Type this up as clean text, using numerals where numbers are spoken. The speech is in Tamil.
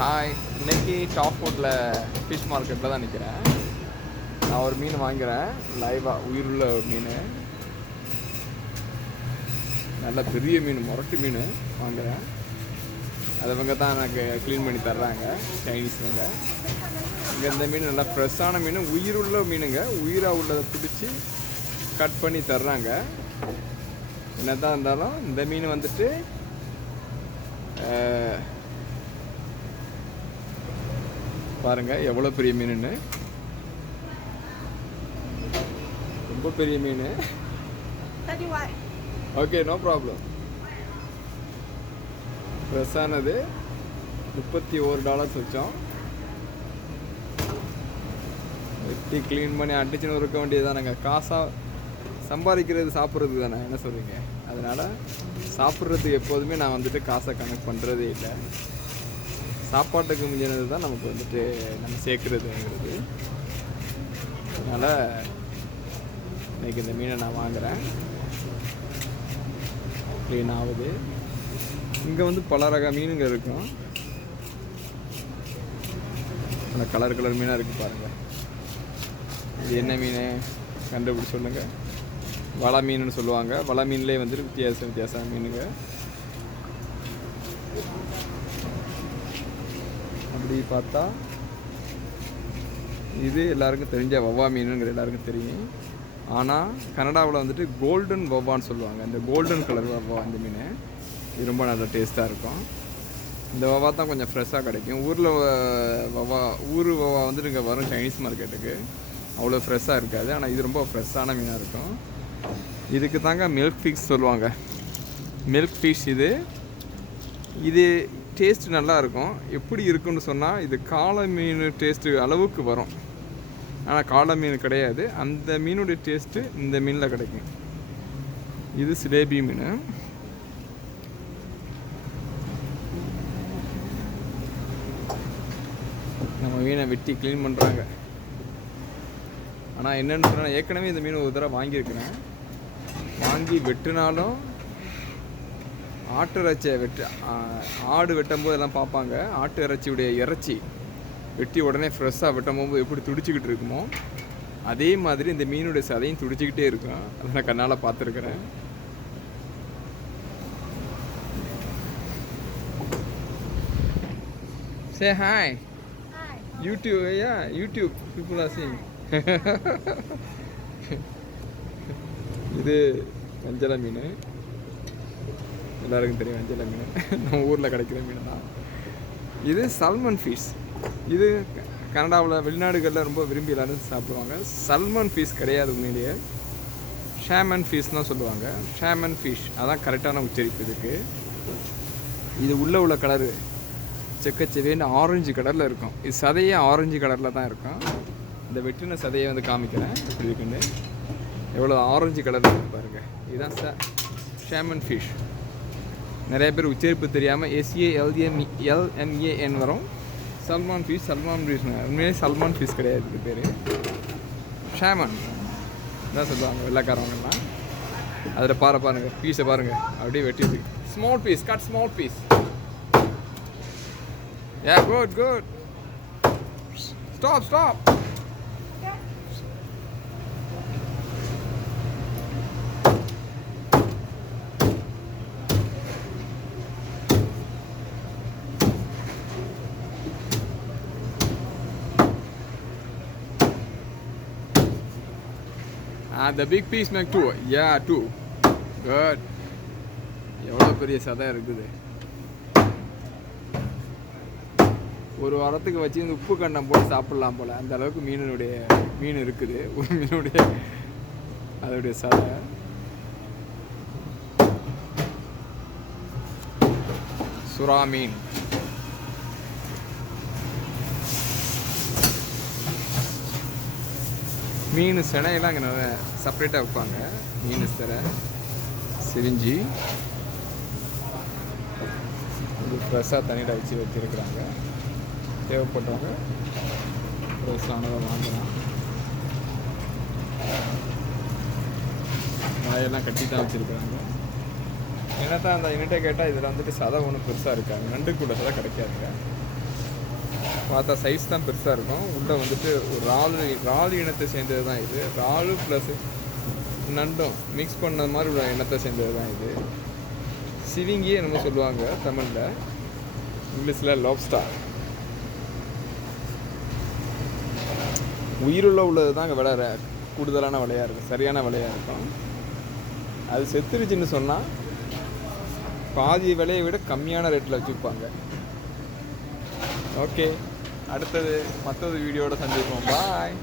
ஹாய், இன்னைக்கு டாப் ஃபுட்டில் ஃபிஷ் மார்க்கெட்டில் தான் நிற்கிறேன். நான் ஒரு மீன் வாங்கிறேன், லைவாக உயிருள்ள ஒரு மீன், நல்ல பெரிய மீன், முரட்டு மீன் வாங்குகிறேன். அதவங்க தான் எனக்கு க்ளீன் பண்ணி தர்றாங்க, சைனீஸ்வங்க. இங்கே இந்த மீன் நல்லா ஃப்ரெஷ்ஷான மீன், உயிருள்ள மீனுங்க, உயிராக உள்ளதை பிடிச்சி கட் பண்ணி தர்றாங்க. என்ன தான் இருந்தாலும் இந்த மீன் வந்துட்டு பாருங்கள் எவ்வளோ பெரிய மீனுன்னு. ரொம்ப பெரிய மீன். Okay, no problem. ஃப்ரெஷ்ஷானது $31 வச்சோம். வெட்டி க்ளீன் பண்ணி அடிச்சுன்னு இருக்க வேண்டியதுதானங்க. காசாக சம்பாதிக்கிறது சாப்பிட்றது தானே, என்ன சொல்கிறீங்க? அதனால் சாப்பிட்றதுக்கு எப்போதுமே நான் வந்துட்டு காசை கனெக்ட் பண்ணுறதே இல்லை. சாப்பாட்டுக்கு முடிஞ்சது தான் நமக்கு வந்துட்டு நம்ம சேர்க்குறதுங்கிறது. அதனால் இன்றைக்கி இந்த மீனை நான் வாங்குகிறேன். க்ளீன் ஆகுது. இங்கே வந்து பல ரக மீனுங்க இருக்கும். அந்த கலர் மீனாக இருக்குது பாருங்கள். இது என்ன மீன் கண்டுபிடிச்சி சொல்லுங்கள். வலை மீனுன்னு சொல்லுவாங்க. வலை மீன்லேயே வந்துட்டு வித்தியாச மீனுங்க. அப்படி பார்த்தா இது எல்லாருக்கும் தெரிஞ்ச வவ்வா மீனுங்கிற எல்லாருக்கும் தெரியும். ஆனால் கனடாவில் வந்துட்டு கோல்டன் வவ்வான்னு சொல்லுவாங்க. இந்த கோல்டன் கலர் வவ்வா, இந்த மீன் இது ரொம்ப நல்ல டேஸ்ட்டாக இருக்கும். இந்த வவ்வா தான் கொஞ்சம் ஃப்ரெஷ்ஷாக கிடைக்கும். ஊர் வவ்வா வந்துட்டு இங்கே வரும் சைனீஸ் மார்க்கெட்டுக்கு. அவ்வளோ ஃப்ரெஷ்ஷாக இருக்காது. ஆனால் இது ரொம்ப ஃப்ரெஷ்ஷான மீனாக இருக்கும். இதுக்கு தாங்க மில்க் ஃபிஷ் சொல்லுவாங்க. மில்க் ஃபிஷ் இது டேஸ்ட்டு நல்லாயிருக்கும். எப்படி இருக்குன்னு சொன்னால் இது காளை மீன் டேஸ்ட்டு அளவுக்கு வரும். ஆனால் காளை மீன் கிடையாது. அந்த மீனுடைய டேஸ்ட்டு இந்த மீனில் கிடைக்கும். இது சிலேபி மீன். நம்ம மீனை வெட்டி க்ளீன் பண்ணுறாங்க. ஆனால் என்னென்னு சொன்னால், ஏற்கனவே இந்த மீன் ஒரு தடவை வாங்கியிருக்கிறேன். வாங்கி வெட்டினாலும் ஆட்டு இறைச்சியை ஆடு வெட்டும் போது எல்லாம் பார்ப்பாங்க. ஆட்டு இறைச்சியுடைய இறைச்சி வெட்டி உடனே ஃப்ரெஷ்ஷாக வெட்டும் போது எப்படி துடிச்சிக்கிட்டு இருக்குமோ, அதே மாதிரி இந்த மீனுடைய சதையும் துடிச்சிக்கிட்டே இருக்கும். அதை நான் கண்ணால் பார்த்துருக்குறேன். Say hi. Hi. YouTube people are seeing. இது வஞ்சலை மீன், எல்லாருக்கும் தெரியும். வஞ்சலை மீன் நம்ம ஊரில் கிடைக்கிற மீன் தான். இது சல்மன் ஃபிஷ். இது கனடாவில் வெளிநாடுகளில் ரொம்ப விரும்பி எல்லாரும் சாப்பிடுவாங்க. சல்மன் ஃபிஷ் கிடையாது, உண்மையிலேயே ஷேமன் ஃபிஷ் தான் சொல்லுவாங்க. ஷேமன் ஃபிஷ் அதான் கரெக்டான உச்சரிப்பு இதுக்கு. இது உள்ள கலரு செக்கச்செவேன்னு ஆரஞ்சு கலரில் இருக்கும். இது சதையே ஆரஞ்சு கலரில் தான் இருக்கும். இந்த வெட்டின சதையை வந்து காமிக்கிறேன் எப்படி இருக்குன்னு. எவ்வளோ ஆரஞ்சு கலர் இருக்குது பாருங்கள். இதுதான் ஷேமன் ஃபிஷ். நிறைய பேர் உச்சரிப்பு தெரியாமல் SALMAN வரும். சல்மான் ஃபிஷ் உண்மையிலே சல்மான் ஃபிஷ் கிடையாது. இது பேர் ஷேமன் தான் சொல்லுவாங்க வெள்ளைக்காரவங்கலாம். அதில் பாருங்கள் பீஸை பாருங்கள், அப்படியே வெட்டிட்டு small piece, cut small piece. Yeah, good. Stop. The big piece make 2. Yeah, 2. Good. எவ்வளோ பெரிய சதை இருக்குது. ஒரு வாரத்துக்கு வச்சு இந்த உப்பு கண்டம் போட்டு சாப்பிட்லாம் போல், அந்த அளவுக்கு மீன் இருக்குது. ஒரு மீனுடைய அதோடைய சதை. சுறா மீன். மீன் சினையெல்லாம் இங்கே நிறைய செப்பரேட்டாக வைப்பாங்க. மீன் சிறை, சிரிஞ்சி இது ஃப்ரெஷ்ஷாக தண்ணியில் வச்சுருக்குறாங்க. தேவைப்பட்டவங்க ஃப்ரெஷ்ஷானதை வாங்கலாம். வாயெல்லாம் கட்டி தான் வச்சுருக்குறாங்க. என்னத்தான் அந்த யூனிட்டை கேட்டால் இதில் வந்துட்டு சதை ஒன்றும் பெருசாக இருக்காது. நண்டு கூட சதை கிடைக்காதுங்க. பார்த்தா சைஸ் தான் பெருசாக இருக்கும். உள்ளே வந்துட்டு ஒரு இறால் இனத்தை சேர்ந்தது தான் இது. இறாலு ப்ளஸ் நண்டும் மிக்ஸ் பண்ண மாதிரி உள்ள இனத்தை சேர்ந்தது தான் இது. சிவிங்கியே என்னமோ சொல்லுவாங்க தமிழில், இங்கிலீஷில் லாப்ஸ்டார். உயிருள்ள உள்ளது தான் அங்கே விலை கூடுதலான விலையாக இருக்கும், சரியான விலையாக இருக்கும். அது செத்துருச்சுன்னு சொன்னால் பாதி விலையை விட கம்மியான ரேட்டில் வச்சுருப்பாங்க. ஓகே, அடுத்தது மற்றொரு வீடியோட சந்திப்போம். பாய்.